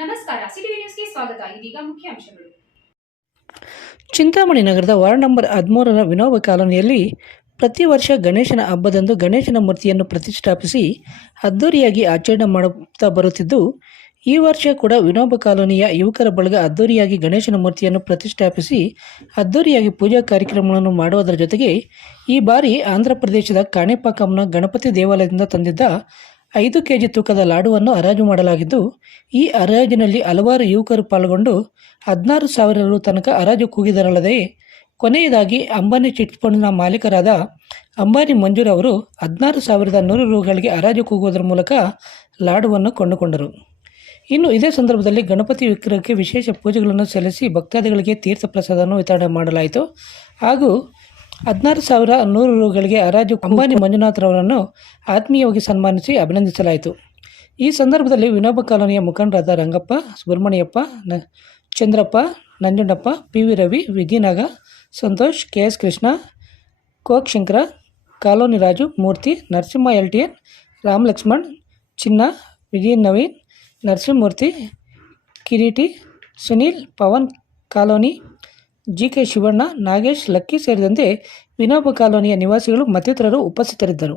ಸ್ವಾಗತ. ಇದೀಗ ಮುಖ್ಯಾಂಶಗಳು ಚಿಂತಾಮಣಿ ನಗರದ ವಾರ್ಡ್ ನಂಬರ್ ಹದಿಮೂರರ ವಿನೋಬ ಕಾಲೋನಿಯಲ್ಲಿ ಪ್ರತಿ ವರ್ಷ ಗಣೇಶನ ಹಬ್ಬದಂದು ಗಣೇಶನ ಮೂರ್ತಿಯನ್ನು ಪ್ರತಿಷ್ಠಾಪಿಸಿ ಅದ್ದೂರಿಯಾಗಿ ಆಚರಣೆ ಮಾಡುತ್ತಾ ಬರುತ್ತಿದ್ದು, ಈ ವರ್ಷ ಕೂಡ ವಿನೋಬ ಕಾಲೋನಿಯ ಯುವಕರ ಬಳಗ ಅದ್ದೂರಿಯಾಗಿ ಗಣೇಶನ ಮೂರ್ತಿಯನ್ನು ಪ್ರತಿಷ್ಠಾಪಿಸಿ ಅದ್ದೂರಿಯಾಗಿ ಪೂಜಾ ಕಾರ್ಯಕ್ರಮಗಳನ್ನು ಮಾಡುವುದರ ಜೊತೆಗೆ ಈ ಬಾರಿ ಆಂಧ್ರ ಪ್ರದೇಶದ ಕಾಣಿಪಾಕಂನ ಗಣಪತಿ ದೇವಾಲಯದಿಂದ ತಂದಿದ್ದ ಐದು ಕೆಜಿ ತೂಕದ ಲಾಡುವನ್ನು ಹರಾಜು ಮಾಡಲಾಗಿದ್ದು, ಈ ಹರಾಜಿನಲ್ಲಿ ಹಲವಾರು ಯುವಕರು ಪಾಲ್ಗೊಂಡು ಹದಿನಾರು ಸಾವಿರ ರು ತನಕ ಹರಾಜು ಕೂಗಿದರಲ್ಲದೆ, ಕೊನೆಯದಾಗಿ ಅಂಬಾನಿ ಚಿಟ್ ಫಂಡ್ನ ಮಾಲೀಕರಾದ ಅಂಬಾನಿ ಮಂಜೂರ್ ಅವರು ಹದಿನಾರು ಸಾವಿರದ ನೂರು ರುಗಳಿಗೆ ಹರಾಜು ಕೂಗುವುದರ ಮೂಲಕ ಲಾಡುವನ್ನು ಕೊಂಡುಕೊಂಡರು. ಇನ್ನು ಇದೇ ಸಂದರ್ಭದಲ್ಲಿ ಗಣಪತಿ ವಿಗ್ರಹಕ್ಕೆ ವಿಶೇಷ ಪೂಜೆಗಳನ್ನು ಸಲ್ಲಿಸಿ ಭಕ್ತಾದಿಗಳಿಗೆ ತೀರ್ಥ ಪ್ರಸಾದವನ್ನು ವಿತರಣೆ ಮಾಡಲಾಯಿತು. ಹಾಗೂ ಹದಿನಾರು ಸಾವಿರ ನೂರು ರುಗಳಿಗೆ ಹರಾಜು ಅಂಬಾನಿ ಮಂಜುನಾಥ್ರವರನ್ನು ಆತ್ಮೀಯವಾಗಿ ಸನ್ಮಾನಿಸಿ ಅಭಿನಂದಿಸಲಾಯಿತು. ಈ ಸಂದರ್ಭದಲ್ಲಿ ವಿನೋಬ ಕಾಲೋನಿಯ ಮುಖಂಡರಾದ ರಂಗಪ್ಪ, ಸುಬ್ರಹ್ಮಣ್ಯಪ್ಪ, ನ, ಚಂದ್ರಪ್ಪ, ನಂಜುಂಡಪ್ಪ, ಪಿ ವಿ ರವಿ ವಿಧಿನಾಗ Santosh, K S Krishna coke Shankara colony Raju, Murthy, Narasimha L T N, Ram Lakshman, Chinna Vijay Naveen, Narasimhamurthy, Kireeti, Sunil, Pavan colony G K Shivanna Nagesh Lucky ಸೇರಿದಂತೆ ವಿನೋಬ ಕಾಲೋನಿಯ ನಿವಾಸಿಗಳು ಮತ್ತಿತರರು ಉಪಸ್ಥಿತರಿದ್ದರು.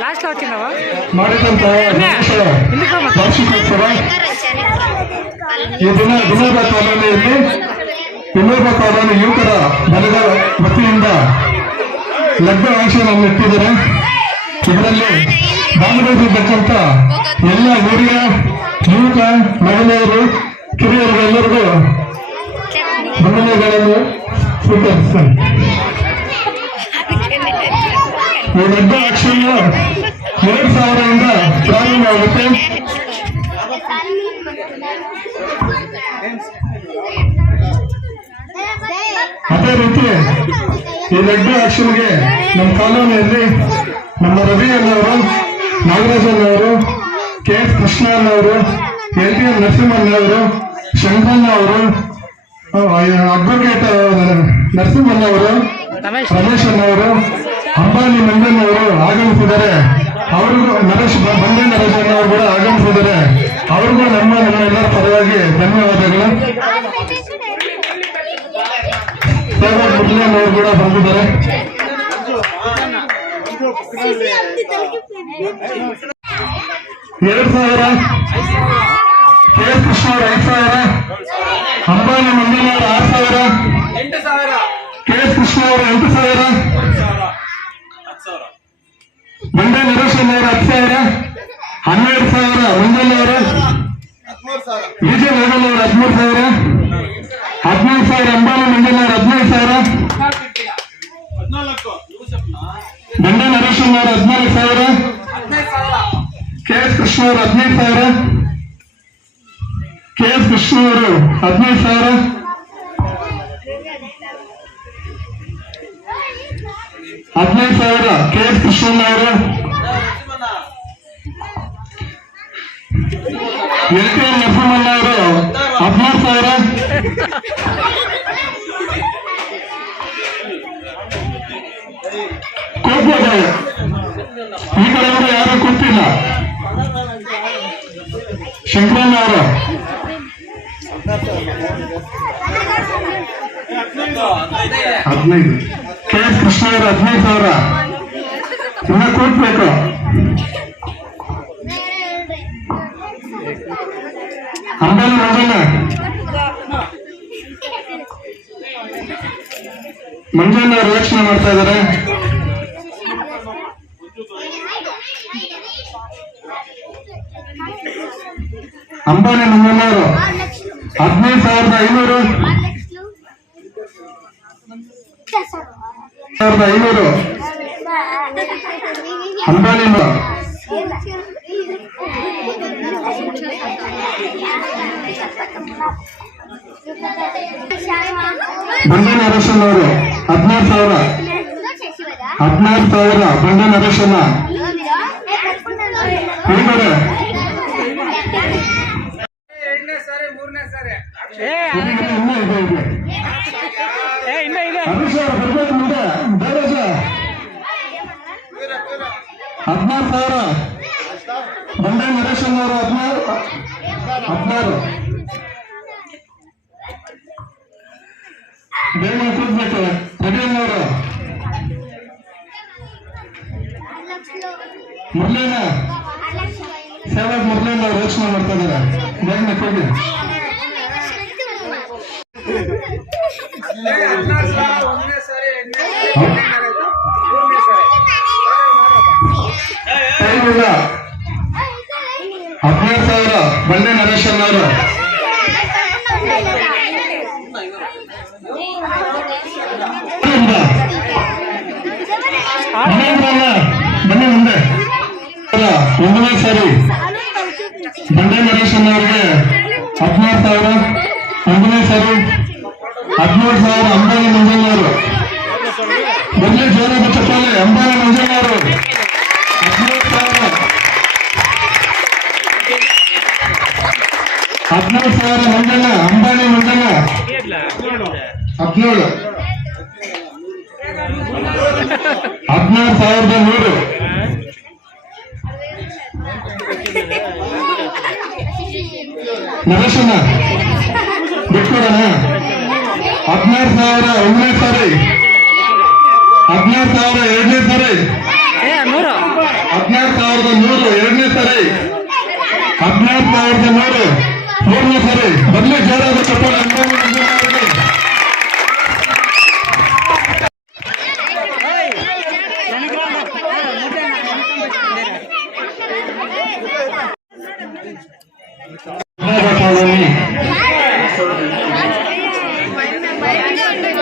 లాస్ట్లో వచ్చిందవా ಮಾಡಿದಂತ ಗಣೇಶರ ವಾರ್ಷಿಕೋತ್ಸವ ಈ ದಿನ ವಿನೋದ ಕಾಲೋನಿಯಲ್ಲಿ ವಿನೋದ ಕಾಲೋನಿ ಯುವಕರ ಬಲದ ವತಿಯಿಂದ ಲಗ್ನ ಆಂಕ್ಷೆಯನ್ನು ಇಟ್ಟಿದ್ದಾರೆ ಇದರಲ್ಲಿ ಭಾಗವಹಿಸಿರ್ತಕ್ಕಂಥ ಎಲ್ಲ ಹಿರಿಯ ಯುವಕ ಮಹಿಳೆಯರು ಕಿರಿಯರು ಎಲ್ಲರಿಗೂ ವಂದನೆಗಳನ್ನು ಸ್ವೀಕರಿಸ್ತಾರೆ ಈ ಲಗ್ನ ಆಕ್ಷನ್ ಎರಡು ಸಾವಿರದಿಂದ ಪ್ರಾರಂಭವಾಗುತ್ತೆ ಅದೇ ರೀತಿ ಈ ಲಡ್ಡು ಆಕ್ಷನ್ಗೆ ನಮ್ಮ ಕಾಲೋನಿಯಲ್ಲಿ ನಮ್ಮ ರವಿ ಅನ್ನೋರು ನಾಗರಾಜನ್ ಅವರು ಕೆ ಎಸ್ ಕೃಷ್ಣ ಅನ್ನೋರು ಎಲ್ ಟಿ ನರಸಿಂಹ ನರಸಿಂಹಣ್ಣವರು ಶಂಕರಣ್ಣ ಅವರು ಅಡ್ವೊಕೇಟ್ ನರಸಿಂಹಣ್ಣ ಅವರು ರಮೇಶ್. ಅನ್ನವರು ಅಂಬಾನಿ ಮಂಜನ್ ಅವರು ಆಗಮಿಸಿದ್ದಾರೆ. ಅವರಿಗೂ ನರೇಶ್ ಬಂಡೆ ನರೇಶನ್ ಅವರು ಕೂಡ ಆಗಮಿಸಿದ್ದಾರೆ. ಅವ್ರಿಗೂ ನಮ್ಮ ನಮ್ಮ ಎಲ್ಲರ ಪರವಾಗಿ ಧನ್ಯವಾದಗಳು. ಅವರು ಕೂಡ ಬಂದಿದ್ದಾರೆ. ಎರಡ್ ಸಾವಿರ. ಕೆ ಎಸ್ ಕೃಷ್ಣ ಅವರು ಐದು ಸಾವಿರ. ಅಂಬಾನಿ ಮಂಜಣ್ಣವರು ಅವರು ಆರು ಸಾವಿರ ಎಂಟು ಸಾವಿರ. ಅವರು ಎಂಟು ಸಾವಿರ? ಮಂಡ್ಯ ನರೇಶ್ ನರೇಶನ್ ಹತ್ತು ಸಾವಿರ? ಹನ್ನೆರಡು ಸಾವಿರ ಮಂಜಲ್ ಅವರು ವಿಜಯ್ ಹದಿಮೂರು ಸಾವಿರ? ಹದಿನೈದು ಸಾವಿರ ಮಂಜಲ್ ಅವರು ಹದಿನೈದು ಸಾವಿರ? ಮಂಡ್ಯ ನರೇಶನ್ ಅವರು ಹದಿನಾಲ್ಕು ಸಾವಿರ? ಕೆ ಎಸ್ ಕೃಷ್ಣ ಅವರು ಹದಿನೈದು ಸಾವಿರ? ಕೆ ಎಸ್ ಕೃಷ್ಣ ಅವರು ಹದಿನೈದು ಸಾವಿರ? ಹದಿನೈದು ಸಾವಿರ, ಕೆ ಎಸ್ ಕೃಷ್ಣ ಅವರು. ಎಲ್ ಕೆ ನರಸಿಂಹಣ್ಣ ಅವರು, ಹದಿನಾರು ಸಾವಿರ. ಈ ಈ ಅವರು ಯಾರು ಕೂತಿಲ್ಲ ಶಂಕರಣ್ಣ ಅವರು. ಹದಿನೈದು. ಕೃಷ್ಣ ಅವರ ಹದಿನೈದು ಸಾವಿರ. ಇನ್ನ ಕೂತ್ಬೇಕು. ಅಂಬಾಲಿ ಮಂಜಣ್ಣ ಮಂಜಣ್ಣ ಅವರು ಯೋಚನೆ ಮಾಡ್ತಾ ಇದಾರೆ. ಅಂಬಾನಿ ಅವರು. ಹದಿನೈದು ಸಾವಿರದ ಐನೂರು. ಸಾವಿರದ ಐನೂರು. ಅಂಬಾನಿ ಬಂಡೆ ನರೇಶನ್ ಅವರು ಹದಿನಾರು ಸಾವಿರ. ಹದಿನಾರು ಸಾವಿರ ಬಂಡೆ ನರೇಶನ್ನ ಹೇಳಿದ್ದಾರೆ ಎರಡನೇ ಸಾರಿ ಮೂರನೇ ಸಾರಿ. ಇನ್ನೂ ಇದೆ ಇದೆ ಏ ಇಲ್ಲ ಇದೆ ಹರೀಶ್ ಅವರು ಬರ್ಬೇಕು ಮುಂದೆ ಬೇರೆ ಸರ್ ಹದಿನಾರು ಸಾವಿರ ಬಂಡೆ ನರೇಶನ್ ಅವರು ಹದಿನಾರು ಹದಿನಾರು. ಬೇಗ ಕೂತ್ಬೇಕು ರವಿಯನ್ನವರು ಮುರಳೀನ ಸೇವಾ ಮುರಳೀನ ಅವರು ಯೋಚನೆ ಮಾಡ್ತಾ ಇದ್ದಾರೆ. ಬೇಗನೆ ಕೂಗಿ ಹದಿನಾರು ಸಾವಿರ ಒಂದನೇ ಸಾರಿ ಎರಡನೇ ಸಾರಿ ಮೂರನೇ ಸಾರಿ ಟೈಮ್ ಇಲ್ಲ ಹದಿನಾರು ಸಾವಿರ ಬಂಡೆ ನರೇಶನ್ ಅವರು ಇಲ್ಲ. ಇನ್ನೊಂದ್ರಲ್ಲ, ಬನ್ನಿ ಮುಂದೆ ಅಲ್ಲ, ಒಂದನೇ ಸಾರಿ ಬಂಡೆ ನರೇಶನ್ ಅವರಿಗೆ ಹದಿನಾರು ಸಾವಿರ ಒಂದನೇ ಸಾರಿ ಹದಿಮೂರು ಸಾವಿರ ಅಂಬಾನಿ ಮಂಜಣ್ಣವರು ಮೊದಲೇ ಜೋರ ಚಪ್ಪಾಳೆ ಅಂಬಾನಿ ಮಂಜಣ್ಣವರು ಹದಿಮೂರು ಸಾವಿರ ಮಂಡಲ ಅಂಬಾನಿ ಮಂಡಲ. ಹದಿನೇಳು. ಹದಿನಾರು ಸಾವಿರದ ನೂರು. ನರೇಶಣ್ಣ ಬಿಟ್ಕೊಡೋಣ. ಹದಿನಾರು ಸಾವಿರ ಒಂದನೇ ಸಾರಿ. ಹದಿನಾರು ಸಾವಿರ ಎರಡನೇ ಸಾರಿ. ಹದಿನಾರು ಸಾವಿರದ ನೂರು ಎರಡನೇ ಸಾರಿ. ಹದಿನಾರು ಸಾವಿರದ ನೂರು. ಮೂರನೇ ಸಾರಿ ಮೊದಲೇ ಜೋರಾದ ಚಪ್ಪಾಳೆ ಅಂಬಾನಿ ಮಂಜಣ್ಣ ಅವರಿಗೆ. ಕಾಲೋನಿ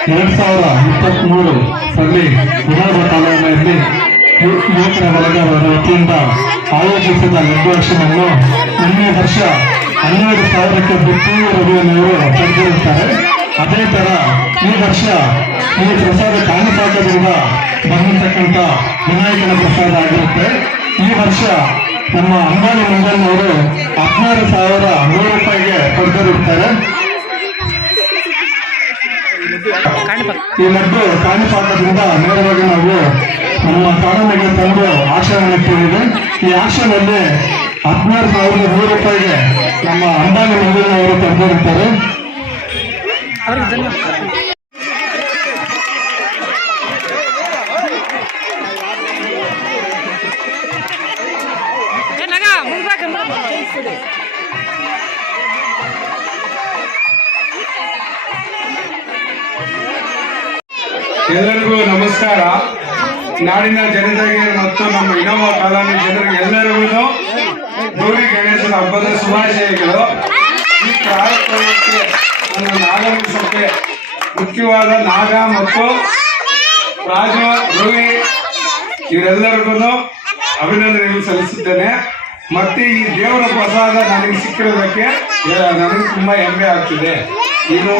ಎರಡ್ ಸಾವಿರ ಇಪ್ಪತ್ಮೂರು ಅಲ್ಲಿ ವಿನೋದ ಕಾಲೋನಿಯಲ್ಲಿ ಯು- ಯುವಕರ ಬಳಗದ ವತಿಯಿಂದ ಆಯೋಜಿಸಿದ ನಿರ್ದೇಶನವನ್ನು ನಿನ್ನೆ ವರ್ಷ ಹನ್ನೆರಡು ಸಾವಿರಕ್ಕೆ ಬಿಟ್ಟು ರವಿಯನ್ನವರು ಪಡೆದಿರುತ್ತಾರೆ ಅದೇ ತರ ಈ ವರ್ಷ ಈ ಪ್ರಸಾದ ಕಾಣಿಸಾಕದಿಂದ ಬಂದಿರತಕ್ಕಂಥ ವಿನಾಯಕನ ಪ್ರಸಾದ ಆಗಿರುತ್ತೆ. ಈ ವರ್ಷ ನಮ್ಮ ಅಂಬಾನಿ ಮಂಗಲ್ನವರು ಹದಿನಾರು ಸಾವಿರ ನೂರು ರೂಪಾಯಿಗೆ ಪಡೆದಿರುತ್ತಾರೆ ಈ ಲಡ್ಡು ಕಾಣಿಪಾಕದಿಂದ ನೇರವಾಗಿ ನಾವು ನಮ್ಮ ಕಾನೂನಿಗೆ ತಂದು ಆಶ್ರಯ ಕೇಳಿದೆ ಈ ಆಶ್ರಮದಲ್ಲಿ ಹದಿನಾರು ಸಾವಿರದ ನೂರು ರೂಪಾಯಿಗೆ ನಮ್ಮ ಅಂಬಾನಿ ಮಂದಿರನವರು ತಂದಿರುತ್ತಾರೆ ಅವ್ರಿಗೆ ಧನ್ಯವಾದ ಏ ನಗ ಮುಂದೆ ಎಲ್ಲರಿಗೂ ನಮಸ್ಕಾರ ನಾಡಿನ ಜನತೆಗೆ ಮತ್ತು ನಮ್ಮ ಇನ್ನೋವಾ ಕಾಲೋನಿ ಜನರಿಗೆ ಎಲ್ಲರಿಗೂ ಗೌರಿ ಗಣೇಶನ ಹಬ್ಬದ ಶುಭಾಶಯಗಳು. ಈ ಕಾರ್ಯಕ್ರಮಕ್ಕೆ ನನ್ನ ಆಗಮಿಸಕ್ಕೆ ಮುಖ್ಯವಾದ ನಾಗ ಮತ್ತು ರಾಜ ರವಿ ಇವರೆಲ್ಲರಿಗೂ ಅಭಿನಂದನೆ ಸಲ್ಲಿಸುತ್ತೇನೆ ಮತ್ತೆ ಈ ದೇವರ ಪ್ರಸಾದ ನನಗೆ ಸಿಕ್ಕಿರೋದಕ್ಕೆ ನನಗೆ ತುಂಬಾ ಹೆಮ್ಮೆ ಆಗ್ತಿದೆ. ಇದು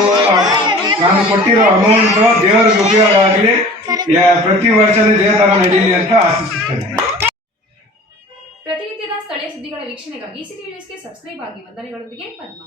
ನಾನು ಕೊಟ್ಟಿರೋ ಅಮೌಂಟ್ ದೇವರಿಗೆ ಉಪಯೋಗ ಆಗಲಿ ಪ್ರತಿ ವರ್ಷನೇ ದೇವರ ನಡೀಲಿ ಅಂತ ಆಶಿಸುತ್ತೇನೆ. ಪ್ರತಿನಿತ್ಯದ ಸ್ಥಳೀಯ ಸುದ್ದಿಗಳ ವೀಕ್ಷಣೆಗಾಗಿ ಸಿಟಿ ನ್ಯೂಸ್ಗೆ ಸಬ್ಸ್ಕ್ರೈಬ್ ಆಗಿ ವಂದನೆಗಳೊಂದಿಗೆ ಪದ್ಮ